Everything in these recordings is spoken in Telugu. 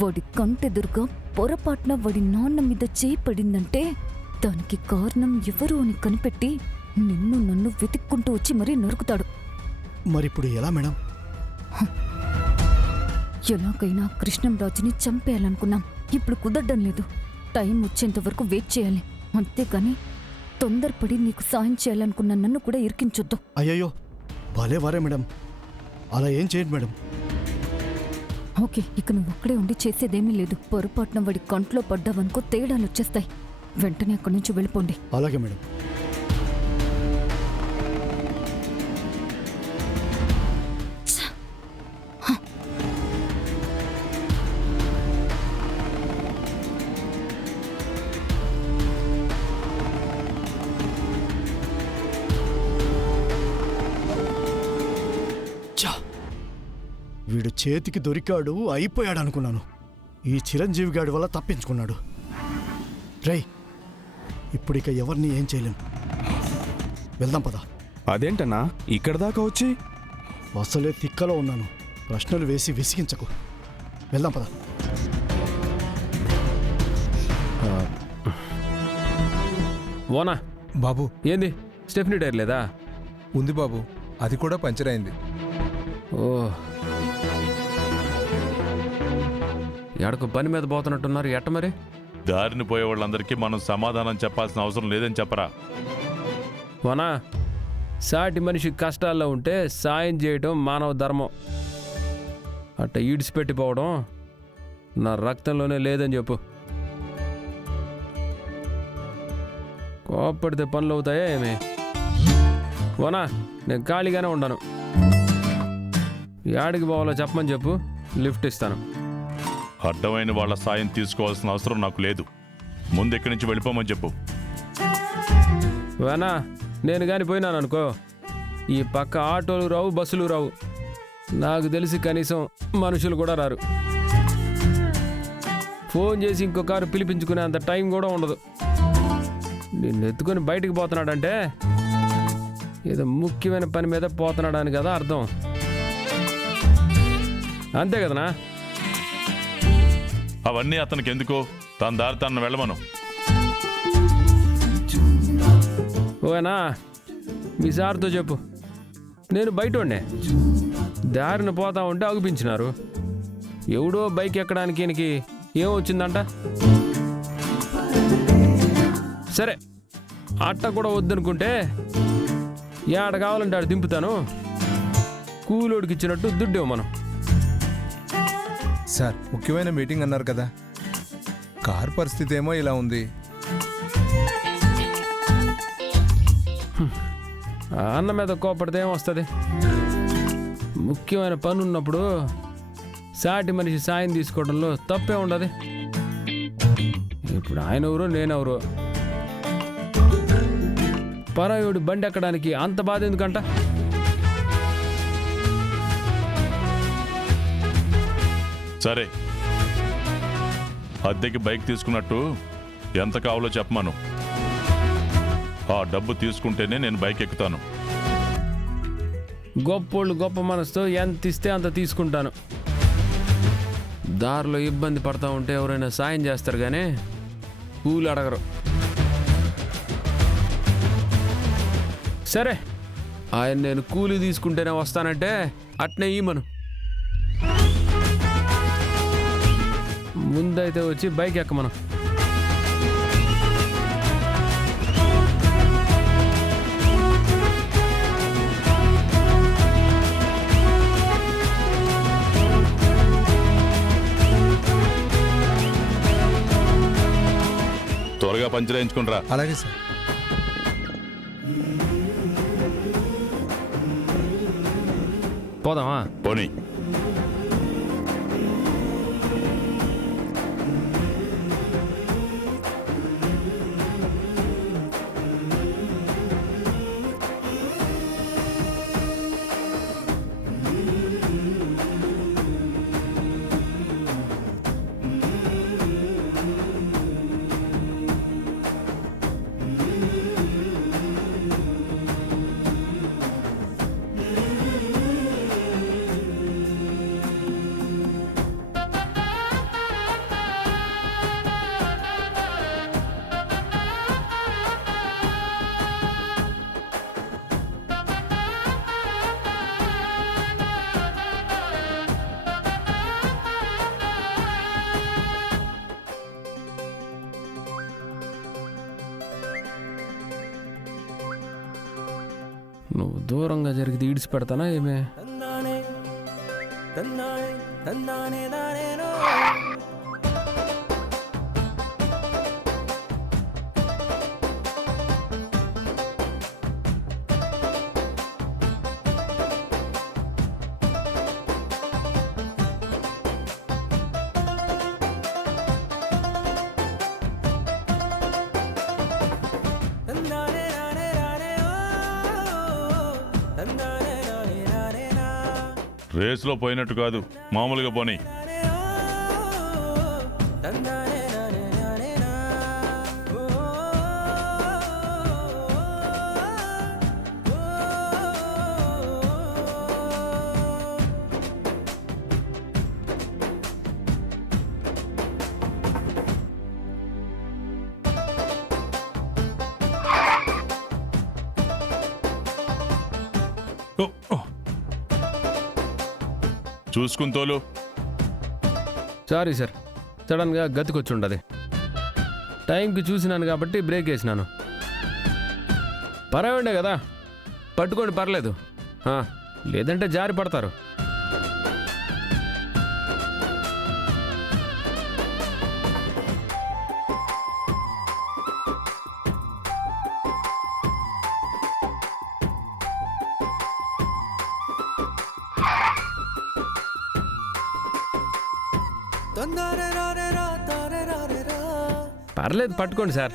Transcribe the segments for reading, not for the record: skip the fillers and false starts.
వాడి కంటెదురుగా పొరపాటున వాడి నాన్న మీద చేయి పడిందంటే దానికి కారణం ఎవరు అని కనిపెట్టి నిన్ను నన్ను వెతుక్కుంటూ వచ్చి మరీ నరుకుతాడు. మరిప్పుడు ఎలా మేడం? ఎలాగైనా కృష్ణంరాజుని చంపేయాలనుకున్నాం. ఇప్పుడు కుదరడం లేదు. టైం వచ్చేంత వరకు వెయిట్ చేయాలి. అంతేగాని తొందరపడి నీకు సాయం చేయాలనుకున్న నన్ను కూడా ఇరికించొద్దు. అయ్యయ్యో, భలేవారే మేడం. అలా ఏం చేయండి మేడం. ఓకే, ఇక నువ్వు ఒక్కడే ఉండి చేసేదేమీ లేదు. పొరపాటున వాడి కంట్లో పడ్డావనుకో తేడాలు వచ్చేస్తాయి. వెంటనే అక్కడి నుంచి వెళ్ళిపోండి. అలాగే మేడం. వీడు చేతికి దొరికాడు, అయిపోయాడు అనుకున్నాను. ఈ చిరంజీవి గాడి వల్ల తప్పించుకున్నాడు. రై, ఇప్పుడిక ఎవరిని ఏం చేయలేం. వెళ్దాం పద. అదేంటన్నా ఇక్కడ దాకా వచ్చి? అసలే తిక్కలో ఉన్నాను. ప్రశ్నలు వేసి విసిగించకు. వెళ్దాం పద. ఓనా బాబు, ఏంది స్టెఫ్నీ టైర్ లేదా? ఉంది బాబు, అది కూడా పంచర్ అయింది. ఓ, ఎడకు పని మీద పోతున్నట్టున్నారు. ఎట్ట మరి? దారిని పోయే వాళ్ళందరికీ మనం సమాధానం చెప్పాల్సిన అవసరం లేదని చెప్పరా? వనా, సాటి మనిషి కష్టాల్లో ఉంటే సాయం చేయడం మానవ ధర్మం. అట్ట ఈడ్చిపెట్టిపోవడం నా రక్తంలోనే లేదని చెప్పు. కోప్పడితే పనులు అవుతాయా ఏమి? వనా, నేను ఖాళీగానే ఉండను. యాడికి పోవాలో చెప్పమని చెప్పు, లిఫ్ట్ ఇస్తాను. అడ్డమైన వాళ్ళ సాయం తీసుకోవాల్సిన అవసరం నాకు లేదు. ముందు ఇక్కడి నుంచి వెళ్ళిపోమని చెప్పు. వేనా, నేను కానీ పోయినాను అనుకో, ఈ పక్క ఆటోలు రావు, బస్సులు రావు. నాకు తెలిసి కనీసం మనుషులు కూడా రారు. ఫోన్ చేసి ఇంకో కారు పిలిపించుకునే అంత టైం కూడా ఉండదు. నిన్ను ఎత్తుకొని బయటికి పోతున్నాడంటే ఏదో ముఖ్యమైన పని మీద పోతున్నాడని కదా అర్థం. అంతే కదనా? అవన్నీ అతనికి ఎందుకు? తన దారి తను వెళ్ళమను. ఓనా, మీ సార్తో చెప్పు, నేను బయట ఉండే దారిని పోతా ఉంటే అగుపించినారు. ఎవడో బైక్ ఎక్కడానికి ఈయనకి ఏం వచ్చిందంట? సరే, అట్ట కూడా వద్దనుకుంటే ఏడ కావాలంటే ఆడ దింపుతాను. కూలోడికి ఇచ్చినట్టు దుడ్డేవు మనం. సార్, ముఖ్యమైన మీటింగ్ అన్నారు కదా, కార్ పరిస్థితి ఏమో ఇలా ఉంది. అన్న మీద కోపడితే ఏమొస్తుంది? ముఖ్యమైన పని ఉన్నప్పుడు సాటి మనిషి సాయం తీసుకోవడంలో తప్పే ఉండదు. ఇప్పుడు ఆయన ఎవరు, నేనెవరు? పరాయుడి బండి ఎక్కడానికి అంత బాధ ఎందుకంట? సరే, అద్దెకి బైక్ తీసుకున్నట్టు ఎంత కావాలో చెప్పమను. ఆ డబ్బు తీసుకుంటేనే నేను బైక్ ఎక్కుతాను. గొప్పోళ్ళు గొప్ప మనసుతో ఎంత ఇస్తే అంత తీసుకుంటాను. దారిలో ఇబ్బంది పడతా ఉంటే ఎవరైనా సాయం చేస్తారు కానీ కూలి అడగరు. సరే, ఆయన నేను కూలి తీసుకుంటేనే వస్తానంటే అట్నే ఇమ్మను. ముందైతే వచ్చి బైక్ ఎక్కమను. త్వరగా పంచర్ వేయించుకుంటారా? అలాగే సార్. పోదామా? పోనీ. నువ్వు దూరంగా జరిగితే ఈడ్చి పెడతానా ఏమే? రేసులో పోయినట్టు కాదు, మామూలుగా పోనీ. చూసుకుని తోలు. సారీ సార్, సడన్గా గతికొచ్చి ఉండదు. టైంకి చూసినాను కాబట్టి బ్రేక్ వేసినాను. పర్వాడే కదా, పట్టుకోండి పర్లేదు. లేదంటే జారి పడతారు. పర్లేదు పట్టుకోండి సార్.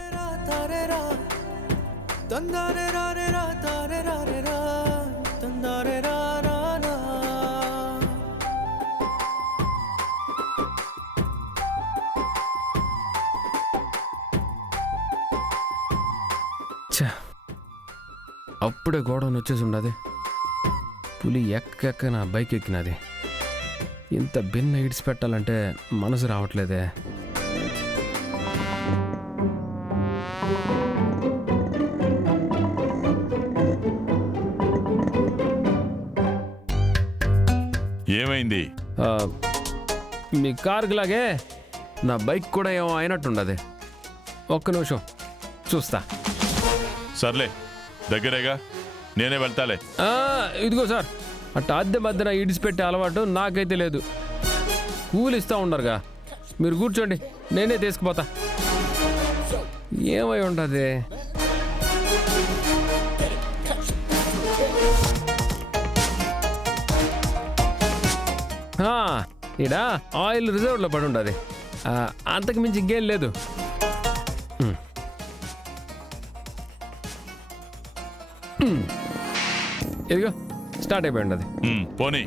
అప్పుడే గోడౌన్ వచ్చేసి ఉండదు. పులి ఎక్క నా బైక్ ఎక్కినది. ఇంత భిన్న ఇడిచి పెట్టాలంటే మనసు రావట్లేదే. ఏమైంది? మీ కార్కి లాగే నా బైక్ కూడా ఏమో అయినట్టుండదు. ఒక్క నిమిషం చూస్తా. సర్లే, దగ్గరేగా, నేనే వెళ్తాలే. ఇదిగో సార్, అట్ట అద్దె మధ్యన ఇడిచిపెట్టే అలవాటు నాకైతే లేదు. కూలిస్తూ ఉండరుగా, మీరు కూర్చోండి, నేనే తీసుకుపోతా. ఏమై ఉంటుంది? ఇడా ఆయిల్ రిజర్వ్లో పడి ఉండదు. అంతకు మించి ఇంకేం లేదు. ఇదిగో స్టార్ట్ అయిపోయి ఉండదు. పోనీ.